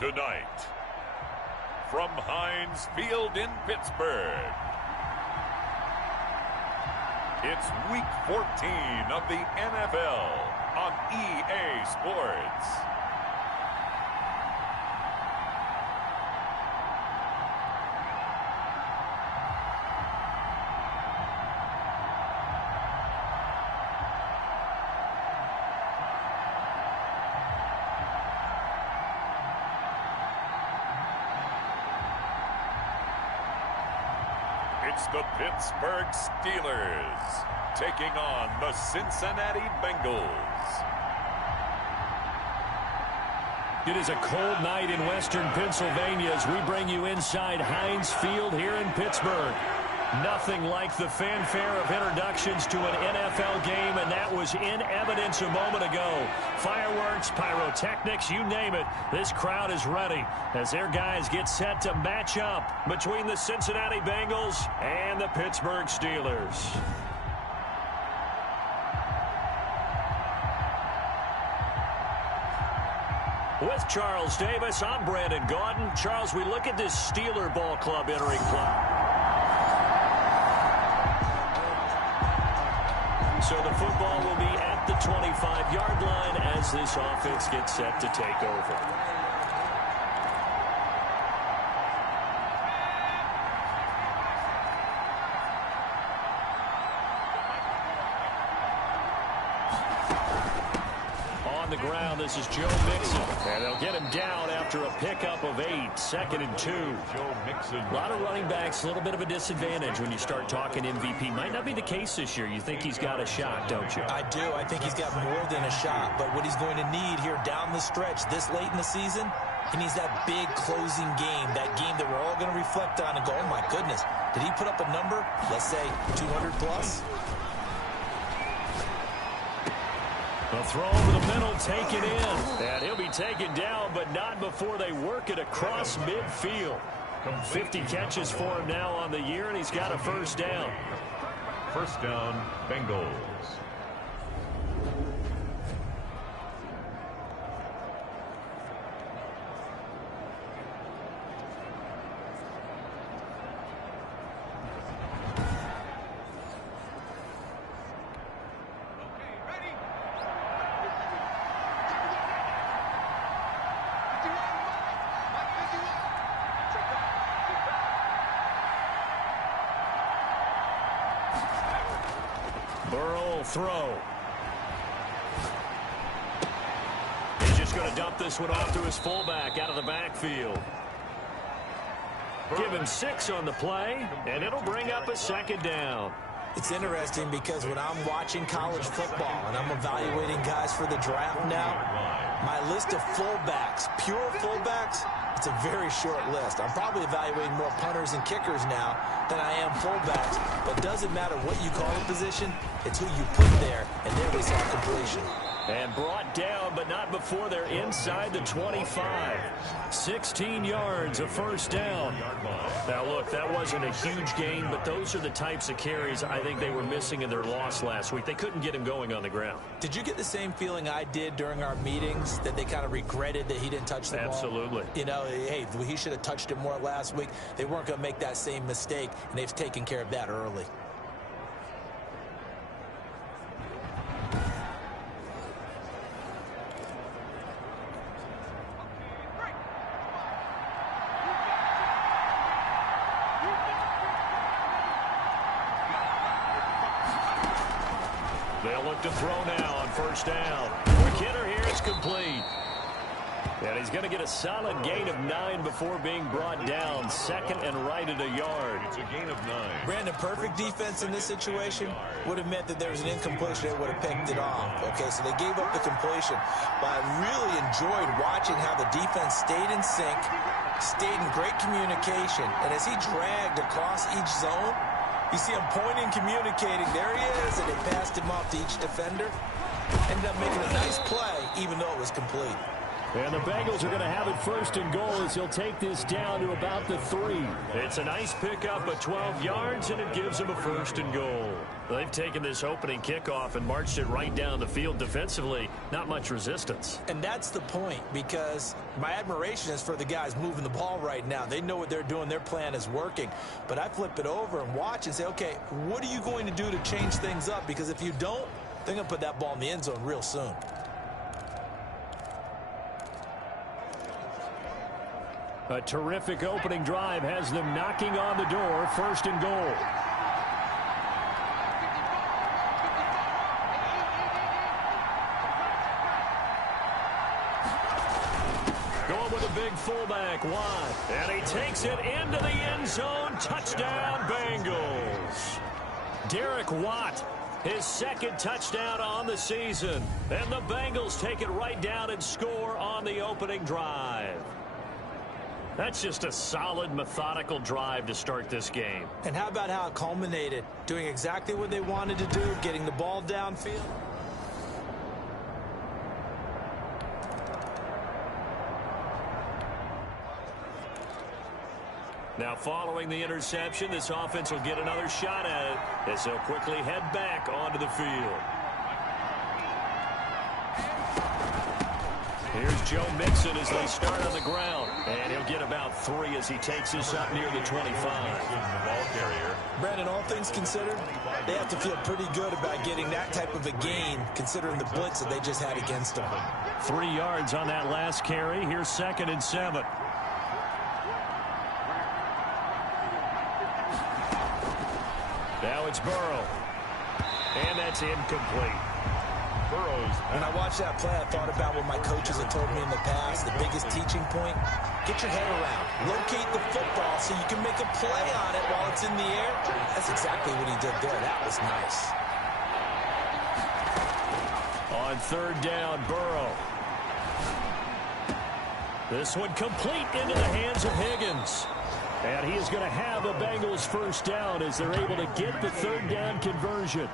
Tonight, from Heinz Field in Pittsburgh, it's Week 14 of the NFL on EA Sports. It's the Pittsburgh Steelers taking on the Cincinnati Bengals. It is a cold night in western Pennsylvania as we bring you inside Heinz Field here in Pittsburgh. Nothing like the fanfare of introductions to an NFL game, and that was in evidence a moment ago. Fireworks, pyrotechnics, you name it. This crowd is ready as their guys get set to match up between the Cincinnati Bengals and the Pittsburgh Steelers. With Charles Davis, I'm Brandon Gaudin. Charles, we look at this Steeler ball club entering play. So the football will be at the 25-yard line as this offense gets set to take over. On the ground, this is Joe Mixon. And they'll get him down after a pickup of 8, 2nd and 2. Joe Mixon. A lot of running backs, a little bit of a disadvantage when you start talking MVP. Might not be the case this year. You think he's got a shot, don't you? I do. I think he's got more than a shot. But what he's going to need here down the stretch this late in the season, he needs that big closing game, that game that we're all going to reflect on and go, oh, my goodness, did he put up a number, let's say 200 plus? A throw over the middle, take it in. And he'll be taken down, but not before they work it across midfield. 50 catches for him now on the year, and he's got a first down. First down, Bengals. Burrow throw. He's just going to dump this one off to his fullback out of the backfield. Give him 6 on the play, and it'll bring up a second down. It's interesting because when I'm watching college football and I'm evaluating guys for the draft now, my list of fullbacks, pure fullbacks, it's a very short list. I'm probably evaluating more punters and kickers now than I am fullbacks, but it doesn't matter what you call the position, it's who you put there, and there we saw completion. And brought down, but not before they're inside the 25. 16 yards, a first down. Now, look, that wasn't a huge gain, but those are the types of carries I think they were missing in their loss last week. They couldn't get him going on the ground. Did you get the same feeling I did during our meetings, that they kind of regretted that he didn't touch the ball? Absolutely. You know, hey, he should have touched it more last week. They weren't going to make that same mistake, and they've taken care of that early. They'll look to throw now on first down. McKinnon here is complete. And he's going to get a solid gain of 9 before being brought down. 2nd and right at a yard. It's a gain of 9. Brandon, perfect defense in this situation would have meant that there was an incompletion. They would have picked it off. Okay, so they gave up the completion. But I really enjoyed watching how the defense stayed in sync, stayed in great communication. And as he dragged across each zone, you see him pointing, communicating. There he is, and they passed him off to each defender. Ended up making a nice play, even though it was complete. And the Bengals are going to have it first and goal as he'll take this down to about the 3. It's a nice pickup of 12 yards, and it gives him a first and goal. They've taken this opening kickoff and marched it right down the field defensively. Not much resistance. And that's the point, because my admiration is for the guys moving the ball right now. They know what they're doing. Their plan is working. But I flip it over and watch and say, okay, what are you going to do to change things up? Because if you don't, they're going to put that ball in the end zone real soon. A terrific opening drive has them knocking on the door, first and goal. Going with a big fullback wide, and he takes it into the end zone. Touchdown, Bengals. Derek Watt, his second touchdown on the season. And the Bengals take it right down and score on the opening drive. That's just a solid, methodical drive to start this game. And how about how it culminated? Doing exactly what they wanted to do, getting the ball downfield. Now, following the interception, this offense will get another shot at it as they'll quickly head back onto the field. Here's Joe Mixon as they start on the ground. And he'll get about 3 as he takes this up near the 25. Brandon, all things considered, they have to feel pretty good about getting that type of a gain, considering the blitz that they just had against them. 3 yards on that last carry. Here's 2nd and 7. Now it's Burrow. And that's incomplete. When I watched that play, I thought about what my coaches have told me in the past. The biggest teaching point, get your head around. Locate the football so you can make a play on it while it's in the air. That's exactly what he did there. That was nice. On 3rd down, Burrow. This one complete into the hands of Higgins. And he is going to have the Bengals first down as they're able to get the 3rd down conversion.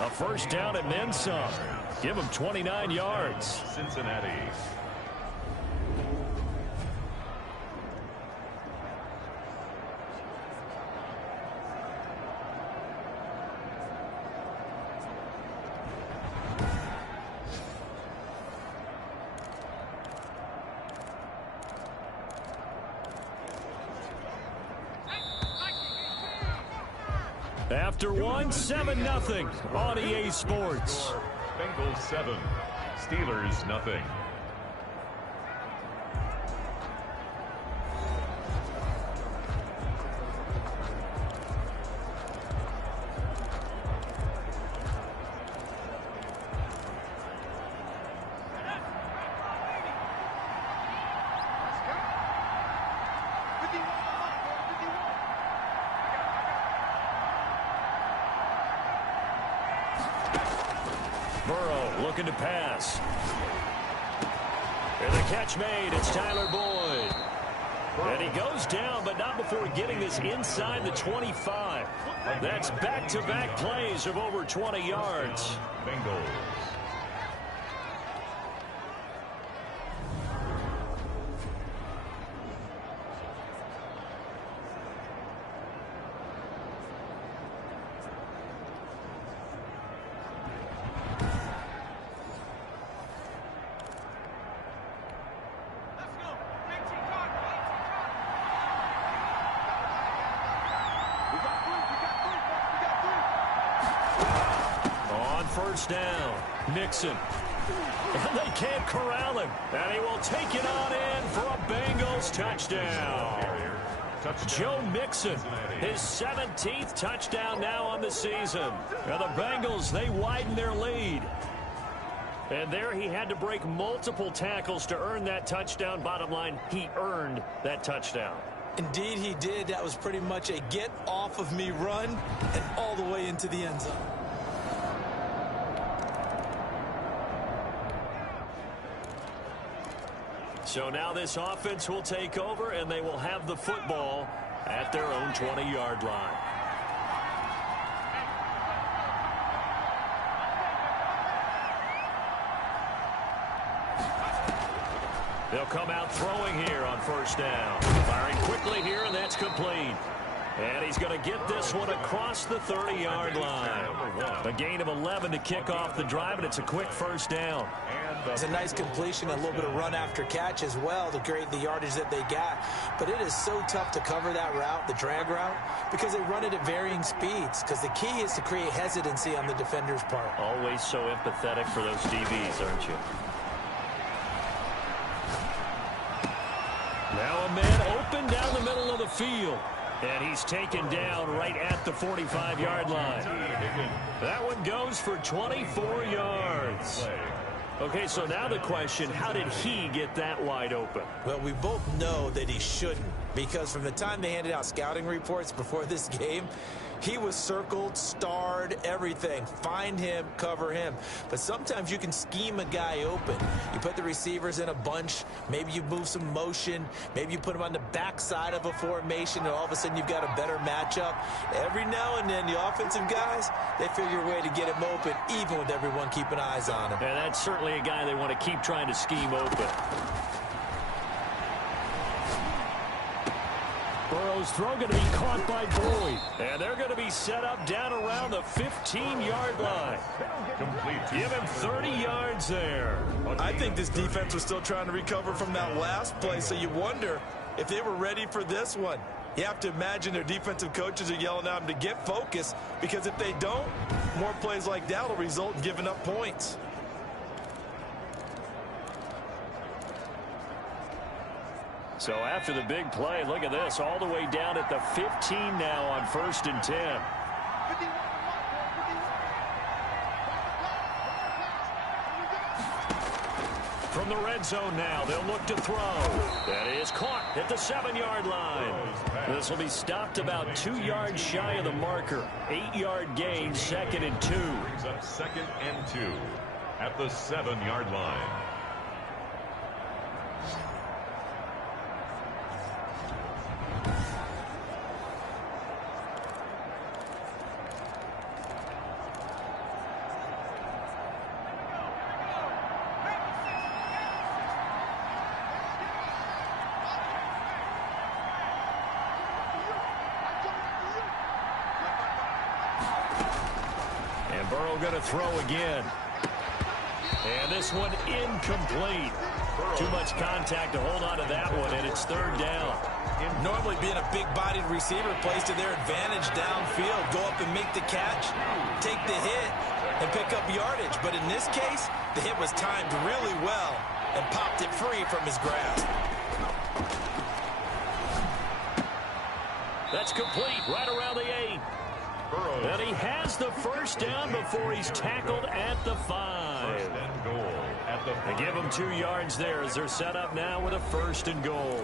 A first down and then some. Give him 29 yards. Cincinnati. After one, 7-0 on EA Sports. Bengals 7, Steelers nothing. Burrow looking to pass. And the catch made. It's Tyler Boyd. And he goes down, but not before getting this inside the 25. That's back-to-back plays of over 20 yards. Bengals. First down, Mixon. And they can't corral him. And he will take it on in for a Bengals touchdown. Joe Mixon, his 17th touchdown now on the season. And the Bengals, they widen their lead. And there he had to break multiple tackles to earn that touchdown. Bottom line, he earned that touchdown. Indeed he did. That was pretty much a get off of me run and all the way into the end zone. So now this offense will take over, and they will have the football at their own 20-yard line. They'll come out throwing here on first down. Firing quickly here, and that's complete. And he's going to get this one across the 30-yard line. A gain of 11 to kick off the drive, and it's a quick first down. It's a nice completion, a little bit of run after catch as well to create the yardage that they got. But it is so tough to cover that route, the drag route, because they run it at varying speeds. Because the key is to create hesitancy on the defender's part. Always so empathetic for those DBs, aren't you? Now a man open down the middle of the field. And he's taken down right at the 45-yard line. That one goes for 24 yards. Okay, so now the question, how did he get that wide open? Well, we both know that he shouldn't, because from the time they handed out scouting reports before this game, he was circled, starred, everything. Find him, cover him. But sometimes you can scheme a guy open. You put the receivers in a bunch. Maybe you move some motion. Maybe you put them on the backside of a formation, and all of a sudden you've got a better matchup. Every now and then, the offensive guys, they figure a way to get him open, even with everyone keeping eyes on him. And that's certainly a guy they want to keep trying to scheme open. Burrow's throw going to be caught by Boyd. And they're going to be set up down around the 15-yard line. Give him 30 yards there. I think this defense was still trying to recover from that last play, so you wonder if they were ready for this one. You have to imagine their defensive coaches are yelling at them to get focused, because if they don't, more plays like that will result in giving up points. So after the big play, look at this, all the way down at the 15 now on 1st and 10. From the red zone now, they'll look to throw. That is caught at the 7-yard line. This will be stopped about 2 yards shy of the marker. 8-yard gain, 2nd and 2. Brings up 2nd and 2 at the 7-yard line. Burrow going to throw again. And this one incomplete. Too much contact to hold on to that one, and it's 3rd down. Normally being a big-bodied receiver plays to their advantage downfield. Go up and make the catch, take the hit, and pick up yardage. But in this case, the hit was timed really well and popped it free from his grasp. That's complete right around the 8. And he has the 1st down before he's tackled at the 5. First and goal at the 5. They give him 2 yards there as they're set up now with a 1st and goal.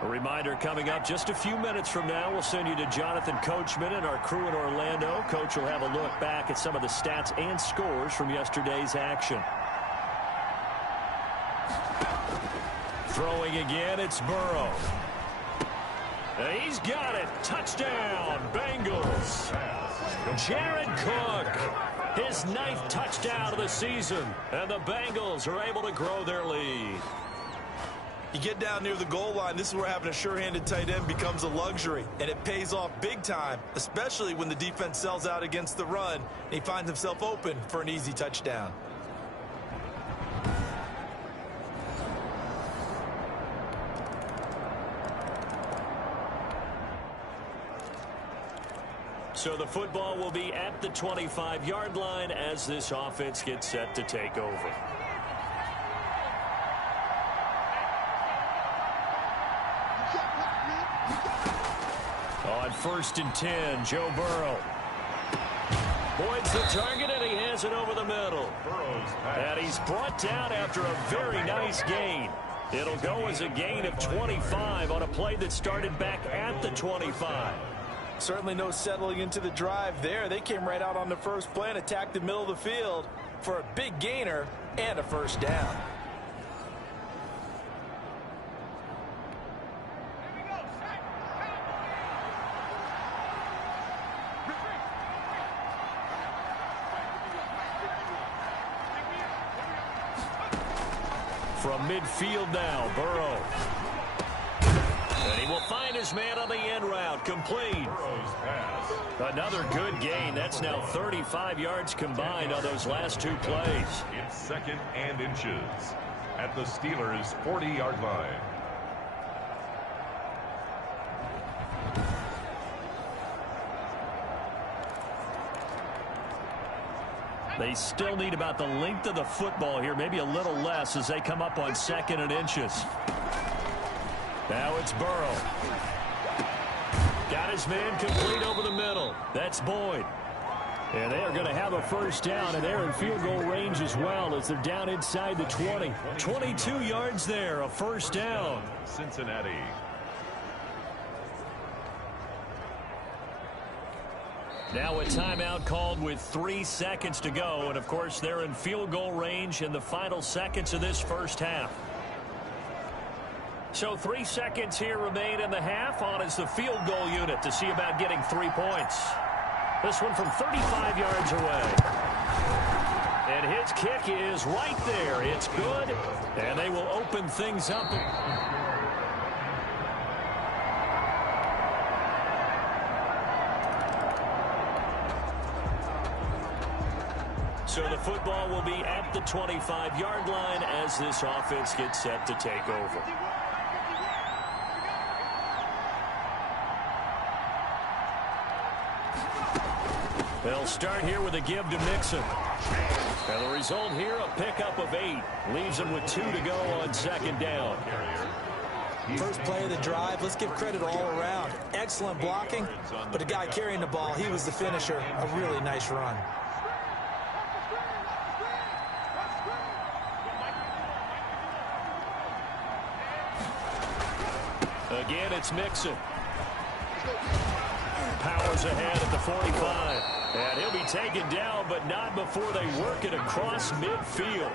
A reminder coming up just a few minutes from now, we'll send you to Jonathan Coachman and our crew in Orlando. Coach will have a look back at some of the stats and scores from yesterday's action. Throwing again, it's Burrow. He's got it. Touchdown, Bengals. Jared Cook, his 9th touchdown of the season. And the Bengals are able to grow their lead. You get down near the goal line, this is where having a sure-handed tight end becomes a luxury, and it pays off big time, especially when the defense sells out against the run, and he finds himself open for an easy touchdown. So the football will be at the 25-yard line as this offense gets set to take over. On 1st and 10, Joe Burrow. Boyd's the target, and he has it over the middle. And he's brought down after a very nice gain. It'll go as a gain of 25 on a play that started back at the 25. Certainly no settling into the drive there. They came right out on the first play and attacked the middle of the field for a big gainer and a 1st down. From midfield now, Burrow. And he will find his man on the end route. Complete. Another good gain. That's now 35 yards combined on those last two plays. It's 2nd and inches at the Steelers' 40-yard line. They still need about the length of the football here, maybe a little less as they come up on 2nd and inches. Now it's Burrow. Got his man complete over the middle. That's Boyd. And they are going to have a first down, and they're in field goal range as well as they're down inside the 20. 22 yards there, a first down. Cincinnati. Now a timeout called with 3 seconds to go, and of course they're in field goal range in the final seconds of this first half. So 3 seconds here remain in the half. On is the field goal unit to see about getting 3 points. This one from 35 yards away. And his kick is right there. It's good. And they will open things up. So the football will be at the 25-yard line as this offense gets set to take over. They'll start here with a give to Mixon. And the result here, a pickup of 8. Leaves them with 2 to go on 2nd down. First play of the drive, let's give credit all around. Excellent blocking, but the guy carrying the ball, he was the finisher. A really nice run. Again, it's Mixon. Powers ahead at the 45. And he'll be taken down, but not before they work it across midfield.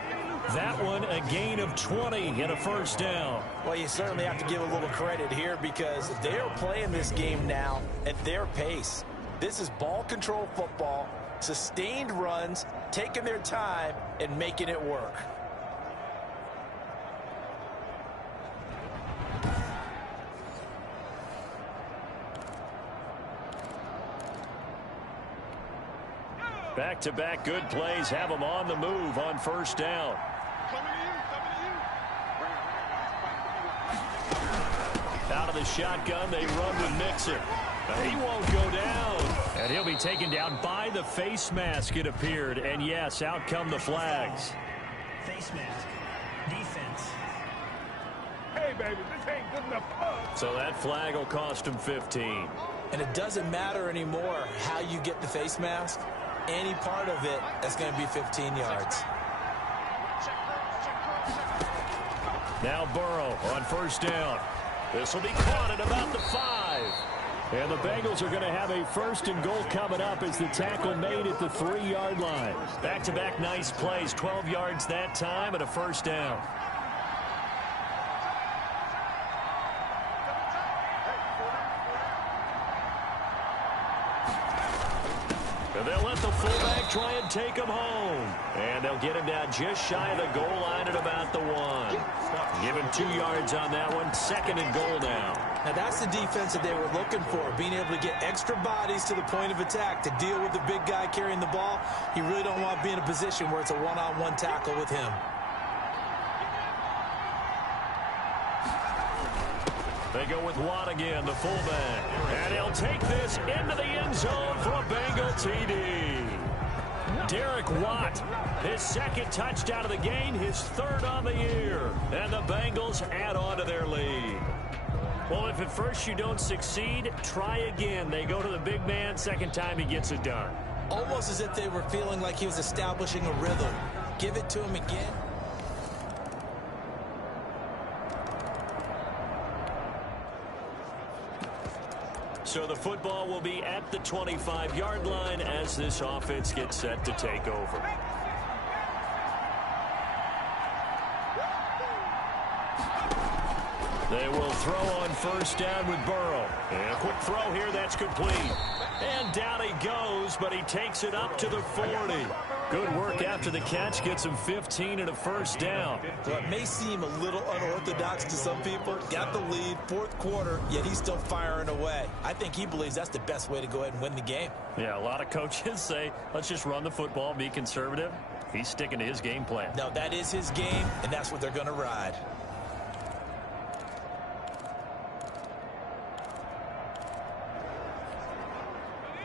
That one, a gain of 20 and a first down. Well, you certainly have to give a little credit here because they're playing this game now at their pace. This is ball control football, sustained runs, taking their time, and making it work. Back-to-back good plays have them on the move on first down. Out of the shotgun, they run with Mixon. He won't go down. And he'll be taken down by the face mask, it appeared. And yes, out come the flags. Face mask. Defense. Hey, baby, this ain't good enough. So that flag will cost him 15. And it doesn't matter anymore how you get the face mask. Any part of it, that's going to be 15 yards. Now Burrow on first down. This will be caught at about the 5. And the Bengals are going to have a first and goal coming up as the tackle made at the 3-yard line. Back-to-back nice plays, 12 yards that time and a first down. And they'll let the fullback try and take him home. And they'll get him down just shy of the goal line at about the 1. Give him 2 yards on that one. 2nd and goal now. Now that's the defense that they were looking for, being able to get extra bodies to the point of attack to deal with the big guy carrying the ball. You really don't want to be in a position where it's a one-on-one tackle with him. They go with Watt again, the fullback. And he'll take this into the end zone for a Bengal TD. Derek Watt, his 2nd touchdown of the game, his 3rd on the year. And the Bengals add on to their lead. Well, if at first you don't succeed, try again. They go to the big man, 2nd time he gets it done. Almost as if they were feeling like he was establishing a rhythm. Give it to him again. So the football will be at the 25-yard line as this offense gets set to take over. They will throw on first down with Burrow. And a quick throw here, that's complete. And down he goes, but he takes it up to the 40. Good work after the catch. Gets him 15 and a first down. Well, it may seem a little unorthodox to some people. Got the lead, fourth quarter, yet he's still firing away. I think he believes that's the best way to go ahead and win the game. Yeah, a lot of coaches say, let's just run the football, be conservative. He's sticking to his game plan. No, that is his game, and that's what they're going to ride.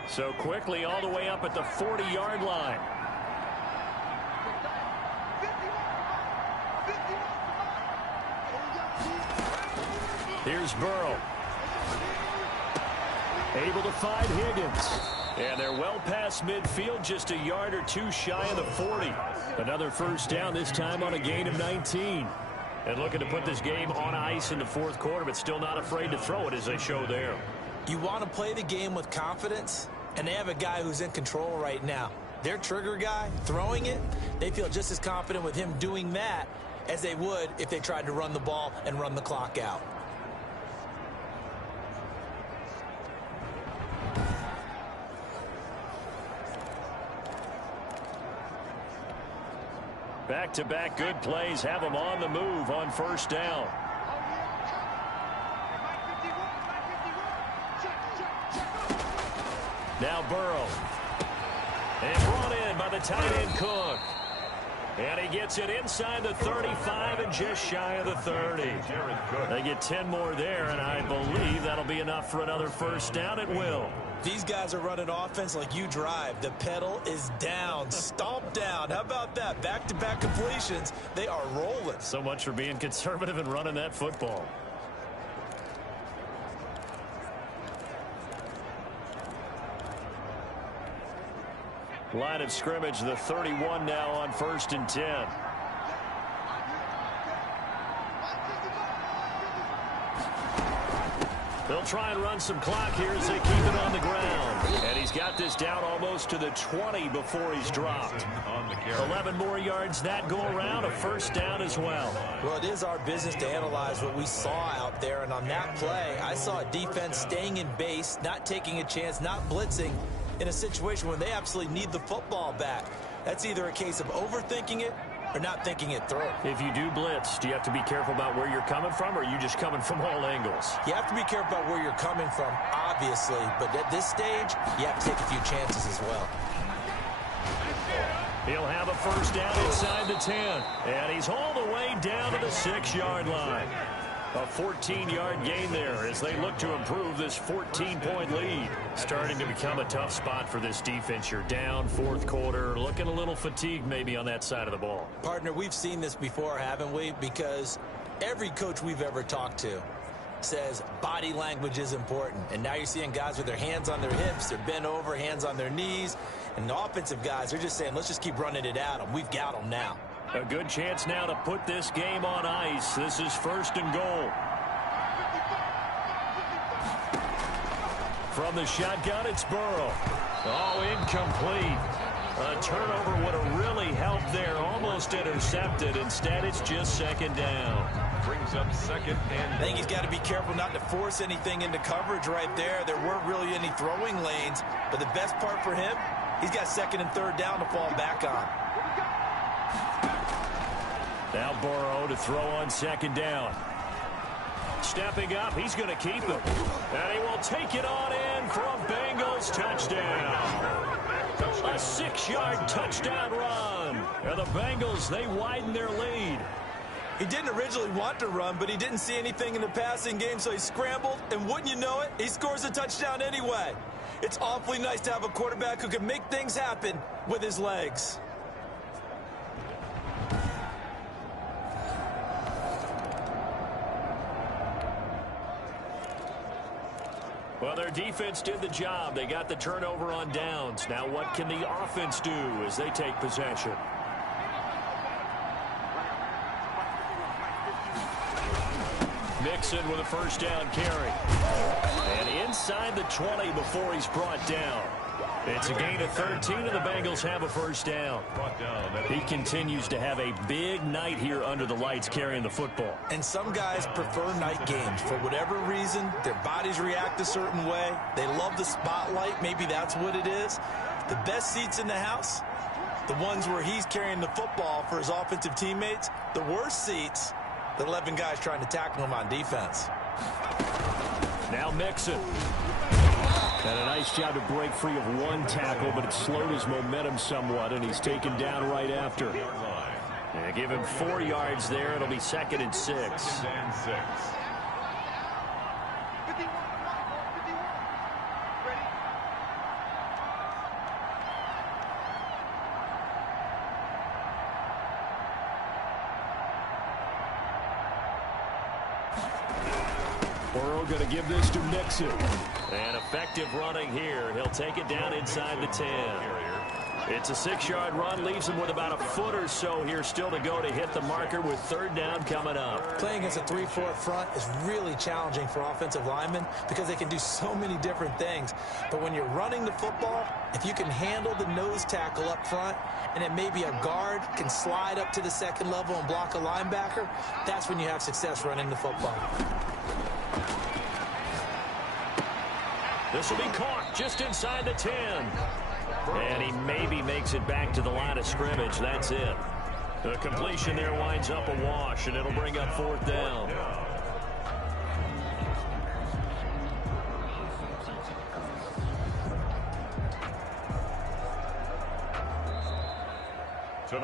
So quickly all the way up at the 40-yard line. Here's Burrow. Able to find Higgins. And they're well past midfield, just a yard or two shy of the 40. Another first down, this time on a gain of 19. And looking to put this game on ice in the fourth quarter, but still not afraid to throw it as they show there. You want to play the game with confidence, and they have a guy who's in control right now. Their trigger guy, throwing it, they feel just as confident with him doing that as they would if they tried to run the ball and run the clock out. Back-to-back good plays have them on the move on first down. Now Burrow. And brought in by the tight end Cook. And he gets it inside the 35 and just shy of the 30. They get 10 more there, and I believe that'll be enough for another first down. It will. These guys are running offense like you drive. The pedal is down, stomped down. How about that? Back-to-back completions. They are rolling. So much for being conservative and running that football. Line of scrimmage, the 31 now on 1st and 10. They'll try and run some clock here as they keep it on the ground. And he's got this down almost to the 20 before he's dropped. 11 more yards that go around, a first down as well. Well, it is our business to analyze what we saw out there. And on that play, I saw a defense staying in base, not taking a chance, not blitzing, in a situation when they absolutely need the football back. That's either a case of overthinking it or not thinking it through. If you do blitz, do you have to be careful about where you're coming from, or are you just coming from all angles? You have to be careful about where you're coming from, obviously, but at this stage, you have to take a few chances as well. He'll have a first down inside the 10, and he's all the way down to the 6-yard line. A 14-yard gain there as they look to improve this 14-point lead. Starting to become a tough spot for this defense. You're down, fourth quarter, looking a little fatigued maybe on that side of the ball. Partner, we've seen this before, haven't we? Because every coach we've ever talked to says body language is important. And now you're seeing guys with their hands on their hips, they're bent over, hands on their knees. And the offensive guys are just saying, let's just keep running it at them. We've got them now. A good chance now to put this game on ice. This is 1st and goal. From the shotgun, it's Burrow. Oh, incomplete. A turnover would have really helped there. Almost intercepted. Instead, it's just 2nd down. Brings up 2nd and I think he's got to be careful not to force anything into coverage right there. There weren't really any throwing lanes. But the best part for him, he's got 2nd and 3rd down to fall back on. Now Burrow to throw on 2nd down. Stepping up, he's going to keep it. And he will take it on in for a Bengals touchdown. A 6-yard touchdown run. And the Bengals, they widen their lead. He didn't originally want to run, but he didn't see anything in the passing game, so he scrambled. And wouldn't you know it, he scores a touchdown anyway. It's awfully nice to have a quarterback who can make things happen with his legs. Well, their defense did the job. They got the turnover on downs. Now what can the offense do as they take possession? Mixon with a first down carry. And inside the 20 before he's brought down. It's a gain of 13, and the Bengals have a first down. He continues to have a big night here under the lights carrying the football. And some guys prefer night games. For whatever reason, their bodies react a certain way. They love the spotlight. Maybe that's what it is. The best seats in the house, The ones where he's carrying the football for his offensive teammates, the worst seats, the 11 guys trying to tackle him on defense. Now Mixon. And a nice job to break free of one tackle, but it slowed his momentum somewhat, and he's taken down right after. And give him 4 yards there. It'll be 2nd and 6. Burrow going to give this to Mixon. And effective running here. He'll take it down inside the 10. It's a 6-yard run. Leaves him with about a foot or so here still to go to hit the marker with 3rd down coming up. Playing against a 3-4 front is really challenging for offensive linemen because they can do so many different things. But when you're running the football, if you can handle the nose tackle up front, and it may be a guard can slide up to the 2nd level and block a linebacker, that's when you have success running the football. This will be caught just inside the 10. And he maybe makes it back to the line of scrimmage. That's it. The completion there winds up a wash, and it'll bring up 4th down.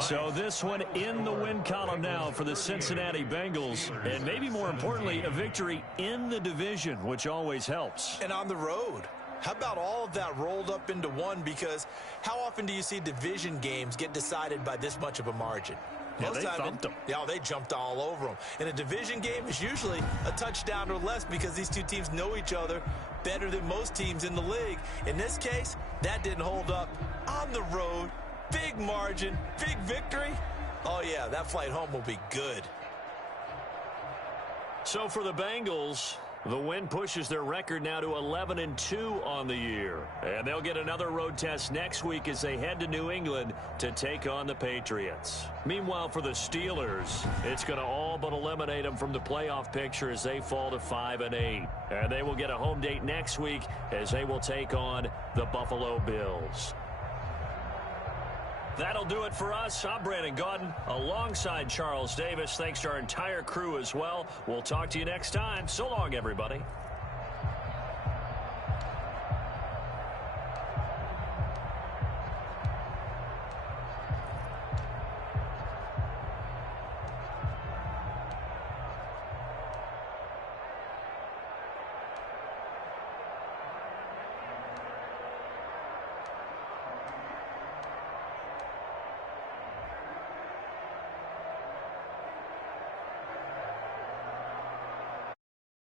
So this one in the win column now for the Cincinnati Bengals. And maybe more importantly, a victory in the division, which always helps. And on the road. How about all of that rolled up into one? Because how often do you see division games get decided by this much of a margin? Yeah, they thumped them. Yeah, they jumped all over them. And a division game is usually a touchdown or less because these two teams know each other better than most teams in the league. In this case, that didn't hold up. On the road, big margin, big victory. Oh, yeah, that flight home will be good. So for the Bengals, the win pushes their record now to 11-2 on the year. And they'll get another road test next week as they head to New England to take on the Patriots. Meanwhile, for the Steelers, it's going to all but eliminate them from the playoff picture as they fall to 5-8. And they will get a home date next week as they will take on the Buffalo Bills. That'll do it for us. I'm Brandon Gaudin alongside Charles Davis. Thanks to our entire crew as well. We'll talk to you next time. So long, everybody.